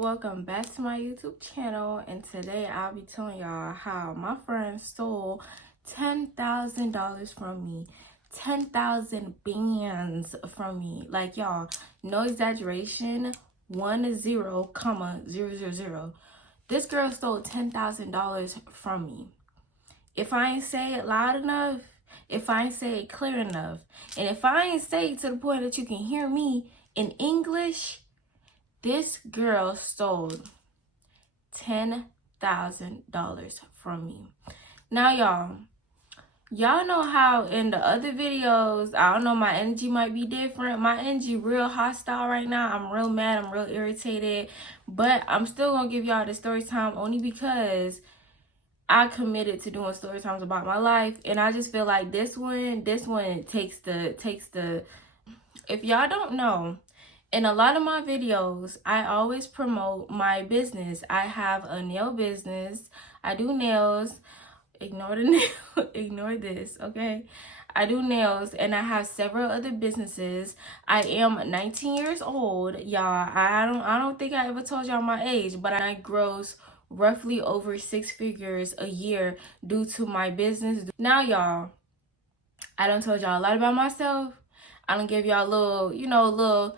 Welcome back to my YouTube channel, and today I'll be telling y'all how my friend stole $10,000 from me. 10,000 bands from me. Like, y'all, no exaggeration, 10,000. This girl stole $10,000 from me. If I ain't say it loud enough, if I ain't say it clear enough, and if I ain't say it to the point that you can hear me in English, this girl stole $10,000 from me. Now, y'all know how in the other videos, I don't know, my energy might be different. My energy real hostile right now. I'm real mad. I'm real irritated. But I'm still going to give y'all the story time only because I committed to doing story times about my life. And I just feel like this one takes the, if y'all don't know, in a lot of my videos, I always promote my business. I have a nail business. I do nails. Ignore the nail. Ignore this, okay? I do nails, and I have several other businesses. I am 19 years old, y'all. I don't think I ever told y'all my age, but I gross roughly over 6 figures a year due to my business. Now, y'all, I done told y'all a lot about myself. I done give y'all a little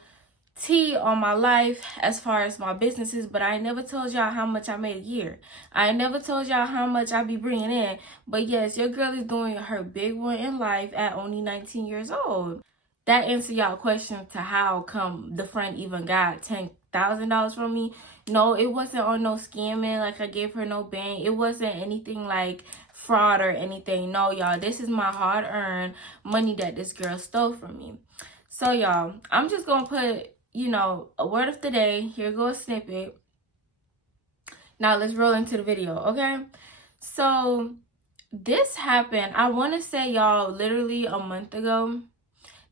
tea on my life as far as my businesses, but I never told y'all how much I made a year. I never told y'all how much I be bringing in. But yes, your girl is doing her big one in life at only 19 years old. That answer y'all question to how come the friend even got $10,000 from me. No, it wasn't on no scamming, like I gave her no bank. It wasn't anything like fraud or anything. No, y'all, this is my hard-earned money that this girl stole from me. So, y'all, I'm just gonna put, a word of the day. Here goes a snippet. Now let's roll into the video, okay? So this happened, I want to say, y'all, literally a month ago.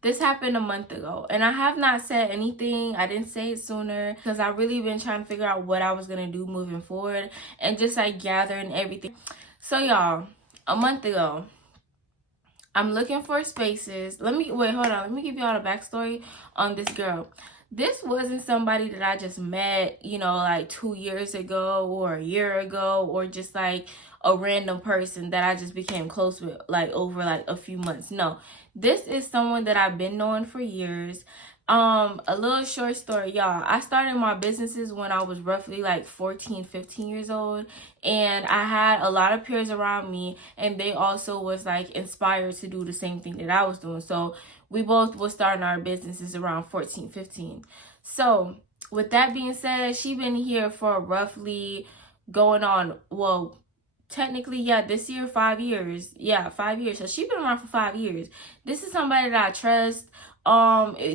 This happened a month ago, and I have not said anything. I didn't say it sooner because I really been trying to figure out what I was gonna do moving forward and just like gathering everything. So, y'all, a month ago, I'm looking for spaces. Hold on. Let me give y'all the backstory on this girl. This wasn't somebody that I just met, like 2 years ago or a year ago, or just like a random person that I just became close with like over like a few months. No, this is someone that I've been knowing for years. A little short story, y'all. I started my businesses when I was roughly like 14, 15 years old, and I had a lot of peers around me, and they also was like inspired to do the same thing that I was doing. So we both was starting our businesses around 14, 15. So with that being said, she been here for roughly going on, well, technically, yeah, this year, 5 years. Yeah, 5 years. So she been around for 5 years. This is somebody that I trust.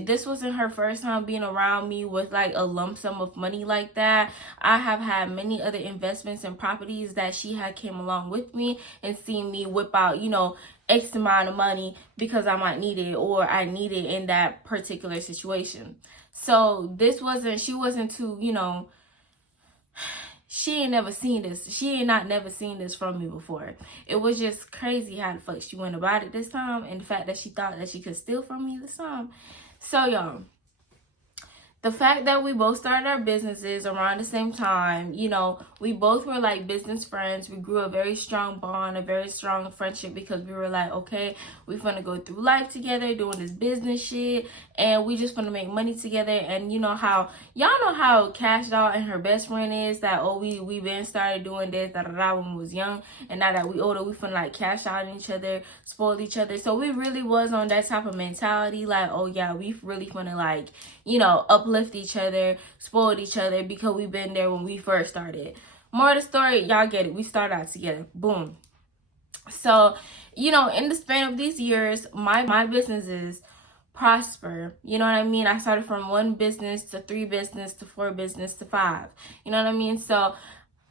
This wasn't her first time being around me with like a lump sum of money like that. I have had many other investments and properties that she had came along with me and seen me whip out, X amount of money because I might need it or I need it in that particular situation. So she wasn't too, she ain't never seen this. She ain't never seen this from me before. It was just crazy how the fuck she went about it this time, and the fact that she thought that she could steal from me this time. So, y'all, the fact that we both started our businesses around the same time, we both were like business friends. We grew a very strong bond, a very strong friendship, because we were like, okay, we finna go through life together doing this business shit, and we just finna make money together. And y'all know how cashed out and her best friend is, that, oh, we been started doing this, when we was young, and now that we older, we finna like cash out on each other, spoil each other. So we really was on that type of mentality, like, oh yeah, we really finna like, uplift each other, spoiled each other, because we've been there when we first started. More of the story, y'all get it. We started out together. Boom. So, in the span of these years, my businesses prosper. You know what I mean? I started from 1 business to 3 business to 4 business to 5. You know what I mean? So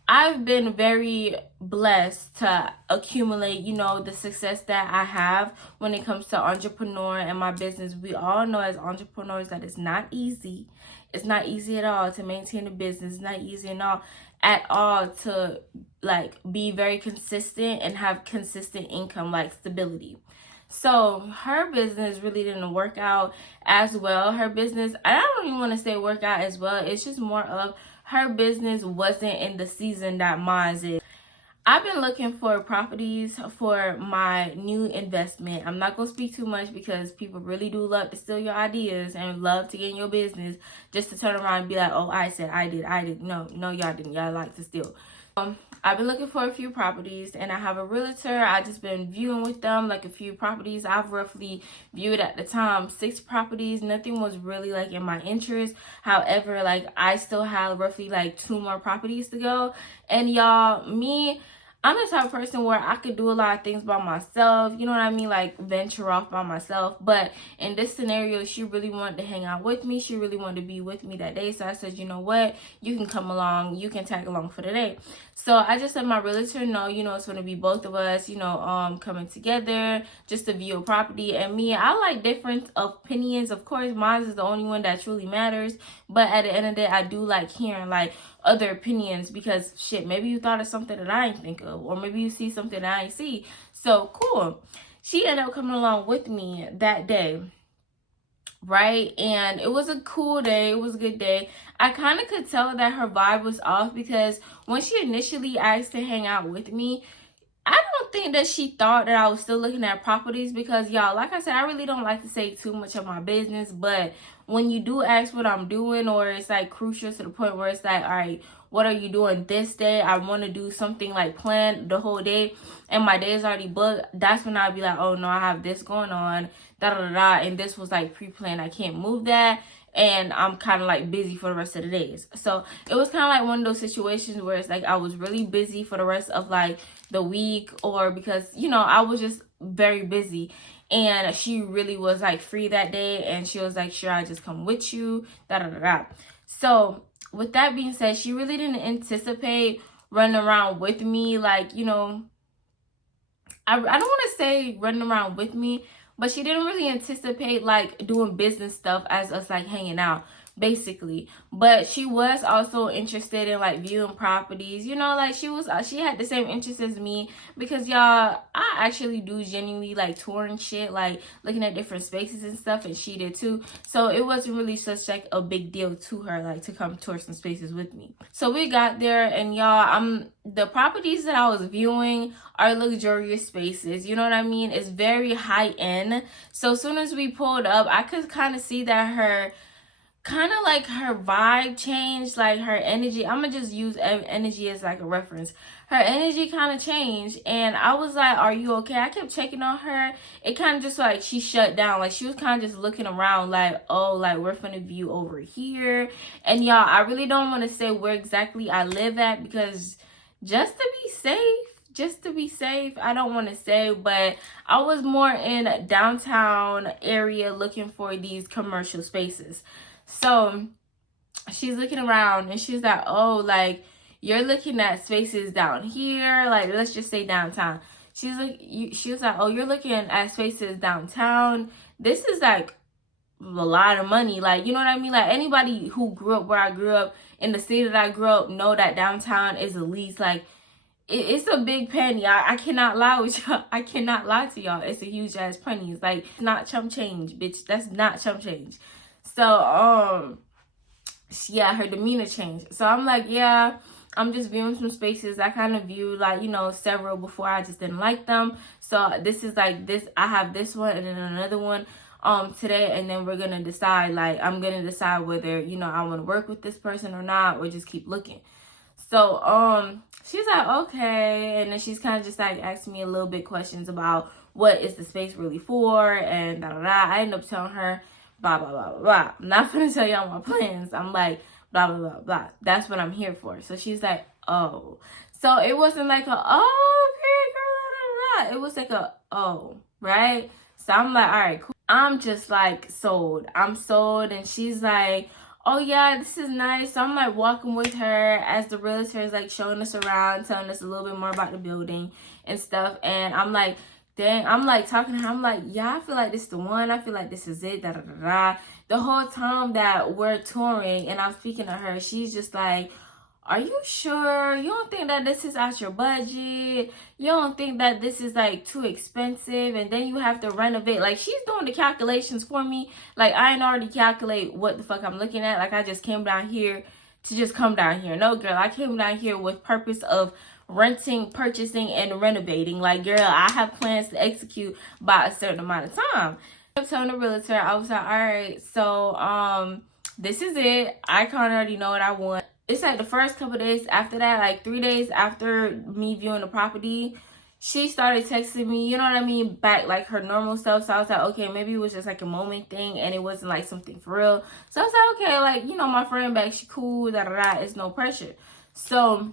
I've been very blessed to accumulate, the success that I have when it comes to entrepreneur and my business. We all know as entrepreneurs that it's not easy. It's not easy at all to maintain a business. It's not easy at all to like be very consistent and have consistent income, like stability. So her business really didn't work out as well. Her business, I don't even want to say work out as well. It's just more of her business wasn't in the season that mine is. I've been looking for properties for my new investment. I'm not going to speak too much because people really do love to steal your ideas and love to get in your business just to turn around and be like, oh, I said, I did. No, y'all didn't. Y'all like to steal. I've been looking for a few properties and I have a realtor. I just been viewing with them like a few properties. I've roughly viewed at the time 6 properties. Nothing was really like in my interest. However, like I still have roughly like 2 more properties to go. And y'all, I'm the type of person where I could do a lot of things by myself, you know what I mean, like venture off by myself. But in this scenario, she really wanted to hang out with me. She really wanted to be with me that day. So I said, you know what, you can come along, you can tag along for the day. So I just let my realtor know, you know, it's going to be both of us, you know, coming together just to view a property. And I like different opinions. Of course, mine is the only one that truly matters. But at the end of the day, I do like hearing like other opinions because shit, maybe you thought of something that I didn't think of, or maybe you see something that I didn't see. So cool. She ended up coming along with me that day, right? And it was a cool day. It was a good day. I kind of could tell that her vibe was off because when she initially asked to hang out with me, I don't think that she thought that I was still looking at properties because, y'all, like I said, I really don't like to say too much of my business. But when you do ask what I'm doing, or it's like crucial to the point where it's like, all right, what are you doing this day? I want to do something like planned the whole day and my day is already booked. That's when I'll be like, oh no, I have this going on, and this was like pre-planned. I can't move that. And I'm kind of like busy for the rest of the days. So it was kind of like one of those situations where it's like I was really busy for the rest of like the week, or because, you know, I was just very busy. And she really was like free that day. And she was like, sure, I just come with you. So with that being said, she really didn't anticipate running around with me. Like, you know, I don't want to say running around with me, but she didn't really anticipate like doing business stuff as us like hanging out, basically. But she was also interested in like viewing properties, you know, like she had the same interest as me because, y'all, I actually do genuinely like touring shit, like looking at different spaces and stuff, and she did too. So it wasn't really such like a big deal to her like to come tour some spaces with me. So we got there, and y'all, the properties that I was viewing are luxurious spaces, you know what I mean? It's very high end. So as soon as we pulled up, I could kind of see that her vibe changed, like her energy. I'm gonna just use energy as like a reference. Her energy kind of changed, and I was like, are you okay? I kept checking on her. It kind of just like she shut down, like she was kind of just looking around like, oh, like we're finna view over here. And y'all, I really don't want to say where exactly I live at because just to be safe, I don't want to say, but I was more in downtown area looking for these commercial spaces. So she's looking around and she's like, oh, like you're looking at spaces down here, like let's just say downtown. She was like, oh, you're looking at spaces downtown. This is like a lot of money, like, you know what I mean? Like anybody who grew up where I grew up in the city that I grew up know that downtown is at least like it's a big penny. I cannot lie with y'all. I cannot lie to y'all. It's a huge ass penny. It's like, it's not chump change, bitch. That's not chump change. So, yeah, her demeanor changed. So I'm like, yeah, I'm just viewing some spaces. I kind of viewed like, you know, several before. I just didn't like them. So this is like this. I have this one and then another one today, and then we're gonna decide. Like, I'm gonna decide whether, you know, I want to work with this person or not, or just keep looking. So she's like, okay, and then she's kind of just like asking me a little bit questions about what is the space really for, and da da da. I end up telling her blah blah blah blah. I'm not gonna tell y'all my plans. I'm like blah blah blah blah. That's what I'm here for. So she's like, oh. So it wasn't like a oh, okay, girl, da, da, da. It was like a oh, right? So I'm like, all right, cool. I'm just like sold. I'm sold, and she's like, oh yeah, this is nice. So I'm like walking with her as the realtor is like showing us around, telling us a little bit more about the building and stuff. And I'm like, dang, I'm like talking to her. I'm like, yeah, I feel like this is the one. I feel like this is it. Da da da da. The whole time that we're touring and I'm speaking to her, she's just like, are you sure? You don't think that this is out your budget? You don't think that this is like too expensive and then you have to renovate? Like, she's doing the calculations for me. Like, I ain't already calculate what the fuck I'm looking at. Like, I just came down here to just come down here. No, girl, I came down here with purpose of renting, purchasing, and renovating. Like, girl, I have plans to execute by a certain amount of time. I'm telling the realtor, I was like, all right, so this is it. I kind of already know what I want. It's like the first couple days after that, like 3 days after me viewing the property, she started texting me, you know what I mean, back like her normal self. So I was like, okay, maybe it was just like a moment thing and it wasn't like something for real. So I was like, okay, like, you know, my friend back, she cool, da-da-da, it's no pressure. So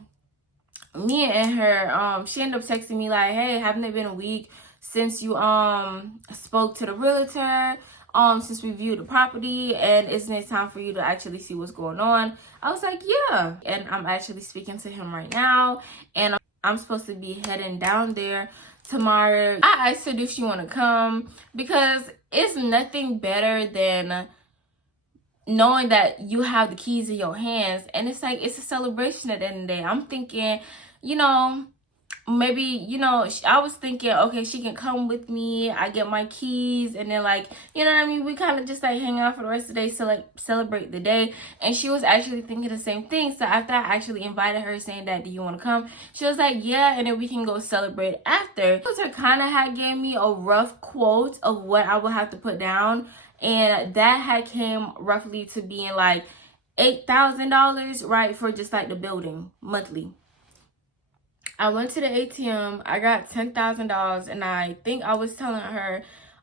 me and her, she ended up texting me like, hey, haven't it been a week since you spoke to the realtor, since we viewed the property, and isn't it time for you to actually see what's going on? I was like, yeah. And I'm actually speaking to him right now, and I'm supposed to be heading down there tomorrow. I asked her if she want to come because it's nothing better than knowing that you have the keys in your hands, and it's like, it's a celebration at the end of the day. I'm thinking, you know, maybe, you know, I was thinking, okay, she can come with me, I get my keys, and then, like, you know what I mean, we kind of just like hang out for the rest of the day, so like celebrate the day. And she was actually thinking the same thing. So after I actually invited her saying that, do you want to come, she was like, yeah, and then we can go celebrate after. Her kind of had gave me a rough quote of what I would have to put down, and that had came roughly to being like $8,000, right, for just like the building monthly. I went to the ATM, I got $10,000, and I think I was telling her,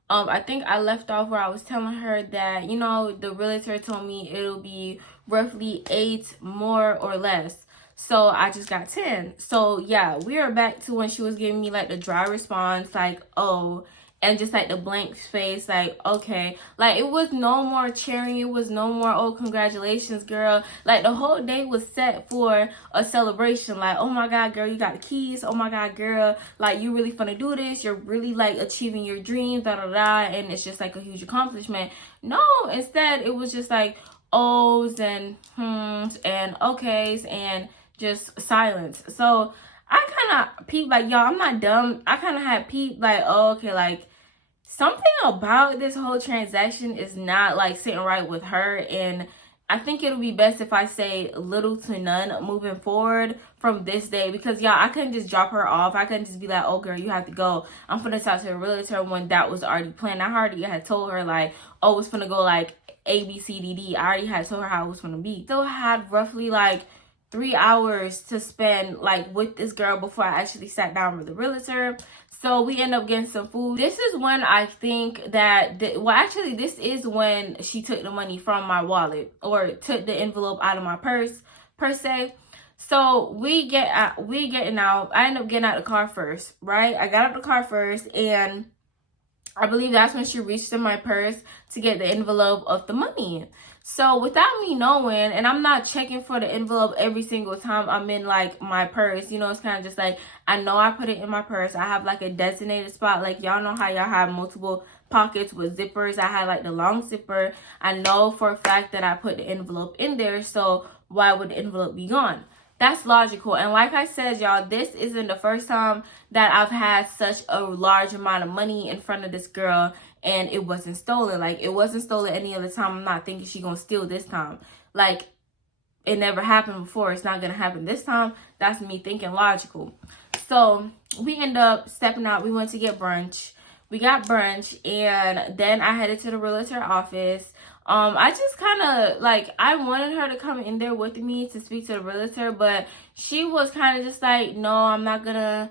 I think I left off where I was telling her that, you know, the realtor told me it'll be roughly 8 more or less. So I just got 10. So yeah, we are back to when she was giving me like the dry response, like, oh, and just like the blank space, like, okay. Like, it was no more cheering, it was no more, oh, congratulations, girl. Like, the whole day was set for a celebration. Like, oh my god, girl, you got the keys. Oh my god, girl, like, you really finna do this, you're really like achieving your dreams, da da da, and it's just like a huge accomplishment. No, instead it was just like ohs and and okays and just silence. So I kind of peeped, like, y'all, I'm not dumb. I kind of had peeped, like, oh, okay, like, something about this whole transaction is not, like, sitting right with her. And I think it'll be best if I say little to none moving forward from this day. Because, y'all, I couldn't just drop her off. I couldn't just be like, oh, girl, you have to go. I'm finna talk to a realtor when that was already planned. I already had told her, like, oh, it's finna go, like, A, B, C, D, D. I already had told her how it was finna be. Still had roughly, like, 3 hours to spend like with this girl before I actually sat down with the realtor. So we end up getting some food. This is when I think that actually this is when she took the money from my wallet, or took the envelope out of my purse per se. So we getting out. I end up getting out the car first, right? I got out the car first, and I believe that's when she reached in my purse to get the envelope of the money. So without me knowing, and I'm not checking for the envelope every single time I'm in like my purse, you know, it's kind of just like, I know I put it in my purse. I have like a designated spot. Like, y'all know how y'all have multiple pockets with zippers. I had like the long zipper. I know for a fact that I put the envelope in there. So why would the envelope be gone? That's logical. And like I said, y'all, this isn't the first time that I've had such a large amount of money in front of this girl and it wasn't stolen. Like, it wasn't stolen any other time. I'm not thinking she gonna steal this time. Like, it never happened before. It's not gonna happen this time. That's me thinking logical. So we end up stepping out. We went to get brunch. We got brunch, and then I headed to the realtor office. I just kind of, like, I wanted her to come in there with me to speak to the realtor, but she was kind of just like, no, I'm not gonna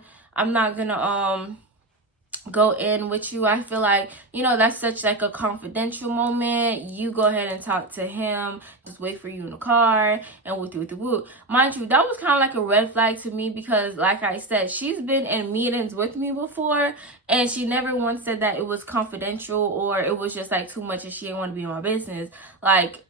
go in with you. I feel like, you know, that's such like a confidential moment. You go ahead and talk to him. Just wait for you in the car and with the woo. Mind you, that was kind of like a red flag to me because, like I said, she's been in meetings with me before and she never once said that it was confidential or it was just like too much and she didn't want to be in my business. Like,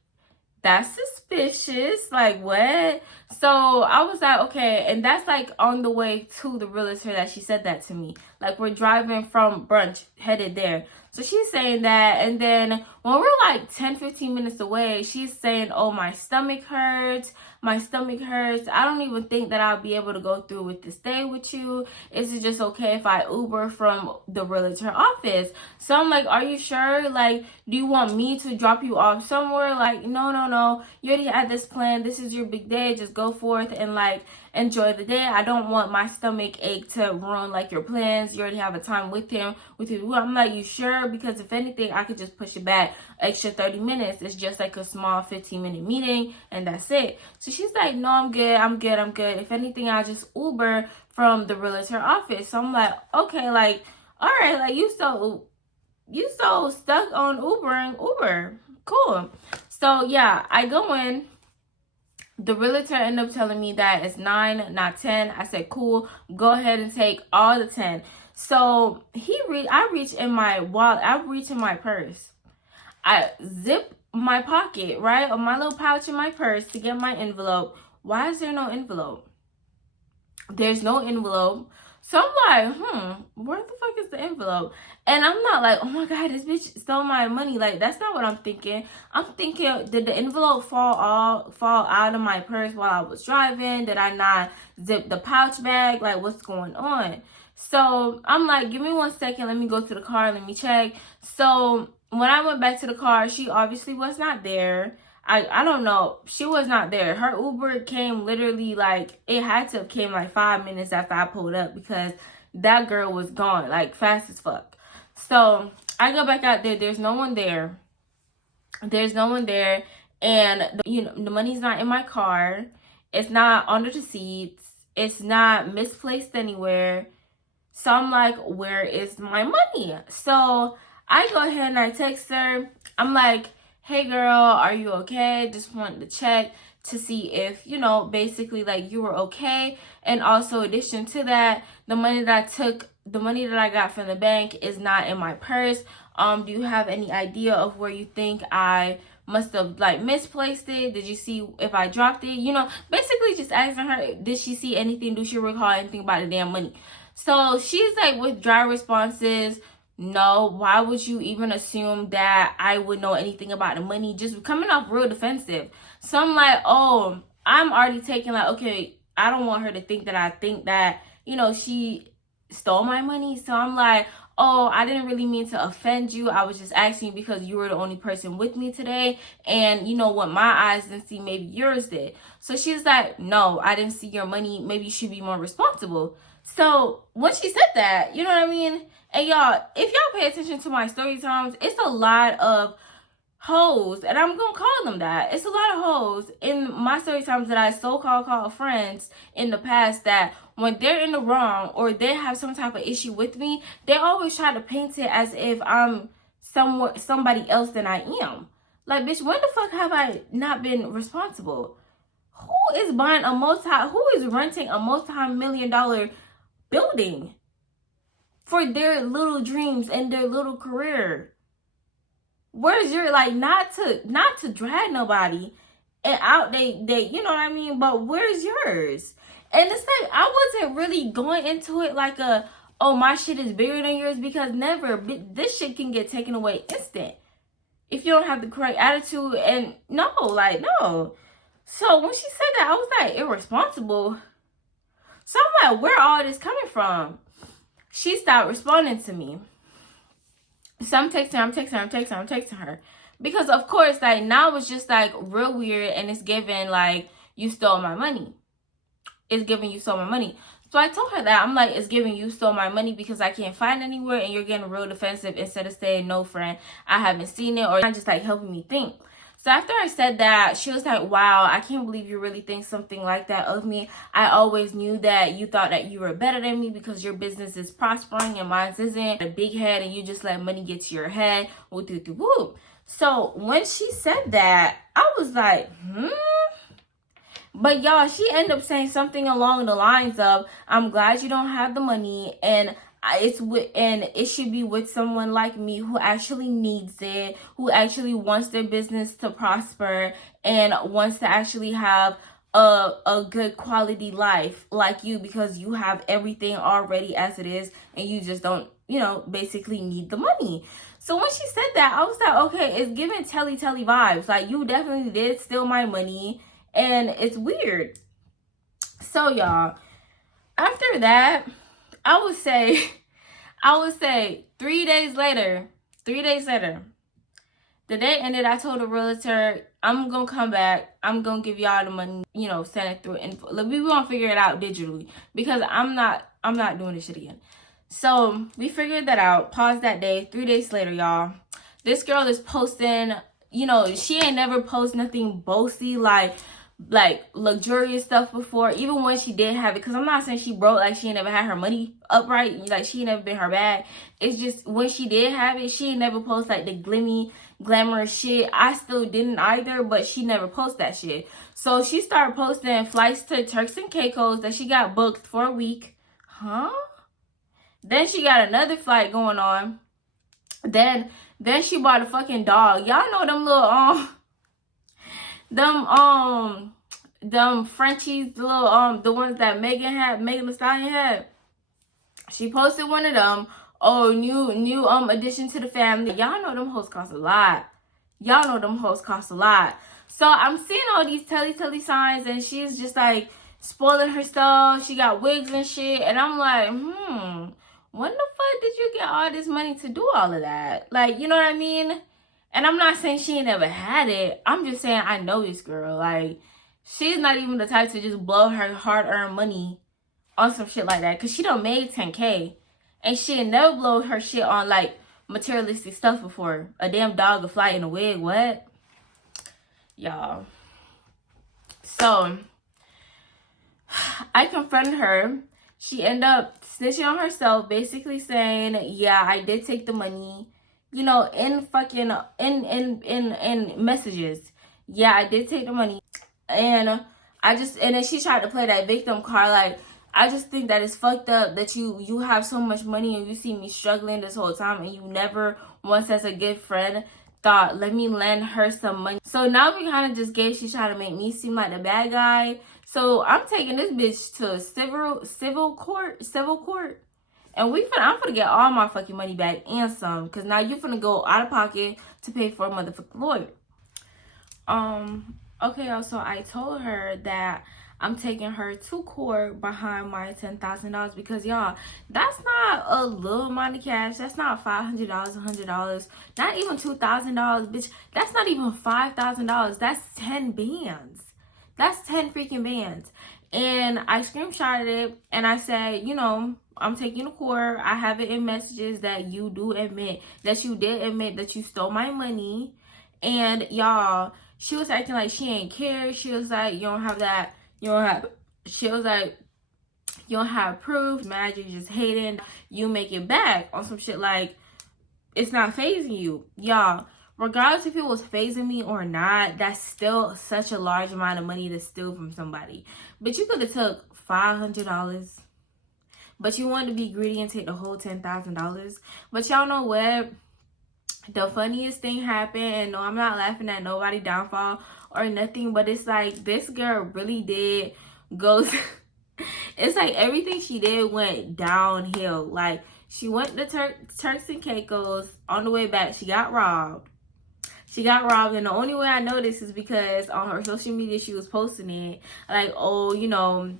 that's suspicious. Like, what? So I was like, okay. And that's like on the way to the realtor that she said that to me. Like, we're driving from brunch headed there. So she's saying that, and then when we're like 10-15 minutes away, she's saying, oh, my stomach hurts. My stomach hurts. I don't even think that I'll be able to go through with this day with you. Is it just okay if I Uber from the realtor office? So I'm like, are you sure? Like, do you want me to drop you off somewhere? Like, no. You already had this plan. This is your big day. Just go forth and like enjoy the day. I don't want my stomach ache to ruin like your plans. You already have a time with him. I'm like, you sure? Because if anything, I could just push it back extra 30 minutes. It's just like a small 15-minute meeting and that's it. So she's like, no, I'm good. If anything, I'll just Uber from the realtor office. So I'm like, okay, like, all right, like you so stuck on Uber. Cool. So yeah, I go in. The realtor ended up telling me that it's 9, not 10. I said, cool, go ahead and take all the 10. So I reach in my wallet, I reach in my purse. I zip my pocket, right? Or my little pouch in my purse to get my envelope. Why is there no envelope? There's no envelope. So I'm like, where the fuck is the envelope? And I'm not like, oh my God, this bitch stole my money. Like, that's not what I'm thinking. I'm thinking, did the envelope fall out of my purse while I was driving? Did I not zip the pouch bag? Like, what's going on? So I'm like, give me 1 second. Let me go to the car. Let me check. So when I went back to the car, she obviously was not there. I don't know. She was not there. Her Uber came literally like, it had to have came like 5 minutes after I pulled up because that girl was gone, like fast as fuck. So I go back out there. There's no one there. And the money's not in my car. It's not under the seats. It's not misplaced anywhere. So I'm like, where is my money? So I go ahead and I text her. I'm like, hey girl, are you okay? Just wanted to check to see if, basically like you were okay. And also addition to that, the money that I got from the bank is not in my purse. Do you have any idea of where you think I must have like misplaced it? Did you see if I dropped it? Basically just asking her, did she see anything? Do she recall anything about the damn money? So she's like with dry responses. No, why would you even assume that I would know anything about the money? Just coming off real defensive. So I'm like, oh, I'm already taking like, okay, I don't want her to think that I think that, she stole my money. So I'm like, oh, I didn't really mean to offend you. I was just asking because you were the only person with me today. And what my eyes didn't see, maybe yours did. So she's like, no, I didn't see your money. Maybe you should be more responsible. So when she said that, you know what I mean? And y'all, if y'all pay attention to my story times, it's a lot of hoes, and I'm gonna call them that. It's a lot of hoes in my story times that I called friends in the past that when they're in the wrong or they have some type of issue with me, they always try to paint it as if I'm somebody else than I am. Like, bitch, when the fuck have I not been responsible? Who is renting a multi-million-dollar building for their little dreams and their little career? Where's your, like, not to drag nobody and out they you know what I mean, but where's yours? And it's like, I wasn't really going into it like oh, my shit is bigger than yours, because never. This shit can get taken away instant if you don't have the correct attitude. And no. So when she said that, I was like, irresponsible. So I'm like, where all this coming from? She stopped responding to me. So I'm texting her. Because of course, like, now it's just like real weird, and it's giving like, you stole my money. It's giving you stole my money. So I told her that. I'm like, it's giving you stole my money because I can't find anywhere, and you're getting real defensive instead of saying, no, friend, I haven't seen it, or not just like helping me think. So after I said that, she was like, wow, I can't believe you really think something like that of me. I always knew that you thought that you were better than me because your business is prospering and mine isn't. A big head, and you just let money get to your head. Whoop. So when she said that, I was like, But y'all, she ended up saying something along the lines of, I'm glad you don't have the money, and it should be with someone like me who actually needs it, who actually wants their business to prosper and wants to actually have a good quality life like you, because you have everything already as it is, and you just don't, basically need the money. So when she said that, I was like, okay, it's giving telly vibes. Like, you definitely did steal my money, and it's weird. So y'all, after that, I would say 3 days later, the day ended. I told the realtor, I'm gonna come back. I'm gonna give y'all the money, you know, send it through info. Like, we gonna figure it out digitally, because I'm not doing this shit again. So we figured that out. Pause that day. 3 days later, y'all, this girl is posting, you know, she ain't never post nothing boasty like luxurious stuff before, even when she did have it. Because I'm not saying she broke, like she ain't never had her money upright, like she ain't never been her bag. It's just when she did have it, she ain't never post like the glamorous shit. I still didn't either, but she never post that shit. So she started posting flights to Turks and Caicos that she got booked for a week. Then she got another flight going on. Then she bought a fucking dog. Y'all know them little them Frenchies, the little the ones that Megan Thee Stallion had. She posted one of them. Oh, new addition to the family. Y'all know them hoes cost a lot. So I'm seeing all these telly signs, and she's just like spoiling herself. She got wigs and shit, and I'm like, when the fuck did you get all this money to do all of that? Like, you know what I mean? And I'm not saying she ain't never had it. I'm just saying I know this girl. Like, she's not even the type to just blow her hard-earned money on some shit like that. Because she done made 10K. And she ain't never blown her shit on, like, materialistic stuff before. A damn dog, a flight, and a wig. What? Y'all. So, I confronted her. She ended up snitching on herself, basically saying, yeah, I did take the money. You know, in messages. Yeah, I did take the money. And then she tried to play that victim card. Like, I just think that it's fucked up that you have so much money and you see me struggling this whole time, and you never once, as a good friend, thought, let me lend her some money. So now we kind of just she's trying to make me seem like the bad guy. So I'm taking this bitch to civil court. And I'm finna get all my fucking money back and some. Because now you finna go out of pocket to pay for a motherfucking lawyer. Okay, so I told her that I'm taking her to court behind my $10,000. Because, y'all, that's not a little amount of cash. That's not $500, $100. Not even $2,000, bitch. That's not even $5,000. That's 10 bands. That's 10 freaking bands. And I screenshotted it, and I said, you know, I'm taking to court. I have it in messages that you did admit that you stole my money. And y'all, she was acting like she ain't care. She was like, you don't have proof. Mad, you just hating. You make it back on some shit like it's not phasing you. Y'all, regardless if it was phasing me or not, that's still such a large amount of money to steal from somebody. But you could have took $500. But you wanted to be greedy and take the whole $10,000. But y'all know what? The funniest thing happened, and no, I'm not laughing at nobody downfall or nothing, but it's like this girl really did go. It's like everything she did went downhill. Like, she went to Turks and Caicos. On the way back, she got robbed. And the only way I know this is because on her social media, she was posting it. Like, oh, you know,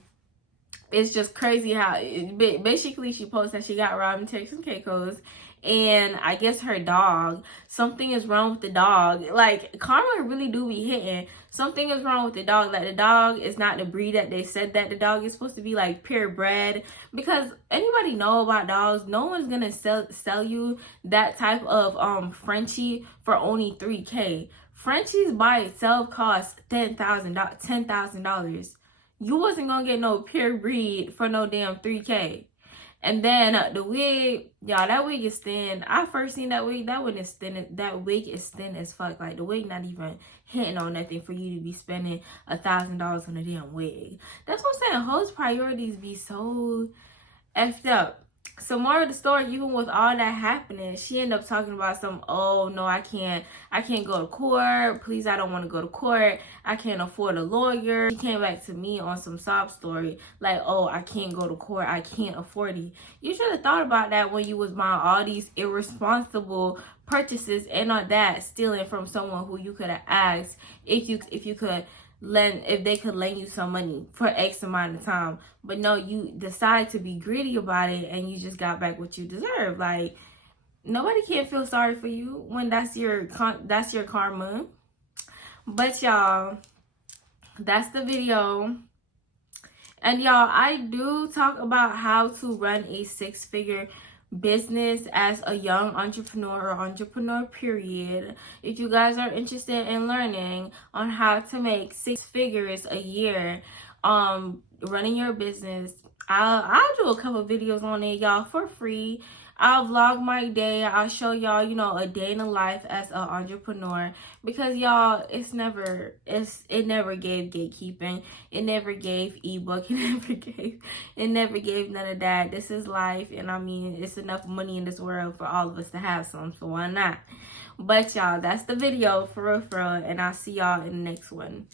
it's just crazy how basically she posted that she got robbed in Turks and Caicos. And I guess her dog, something is wrong with the dog. Like, karma really do be hitting. Something is wrong with the dog. Like, the dog is not the breed that they said that the dog is supposed to be, like, purebred. Because anybody know about dogs, no one's gonna sell you that type of Frenchie for only $3K. Frenchies by itself cost $10,000. You wasn't gonna get no pure breed for no damn $3K. And then the wig, y'all, that wig is thin. I first seen that wig. That wig is thin. That wig is thin as fuck. Like, the wig not even hitting on nothing for you to be spending $1,000 on a damn wig. That's what I'm saying. Hoes' priorities be so effed up. So more of the story, even with all that happening, she ended up talking about some, oh no, I can't go to court. Please, I don't want to go to court. I can't afford a lawyer. She came back to me on some sob story, like, oh, I can't go to court. I can't afford it. You should have thought about that when you was buying all these irresponsible purchases and all that, stealing from someone who you could have asked if you could if they could lend you some money for X amount of time. But no, you decide to be greedy about it and you just got back what you deserve. Like, nobody can feel sorry for you when that's your karma. But y'all, that's the video. And y'all, I do talk about how to run a 6-figure business as a young entrepreneur or entrepreneur period. If you guys are interested in learning on how to make 6 figures a year running your business, I'll do a couple videos on it, y'all, for free. I'll vlog my day. I'll show y'all, you know, a day in the life as an entrepreneur, because y'all, it never gave gatekeeping. It never gave ebook. It never gave none of that. This is life, and I mean, it's enough money in this world for all of us to have some, so why not? But y'all, that's the video for real, and I'll see y'all in the next one.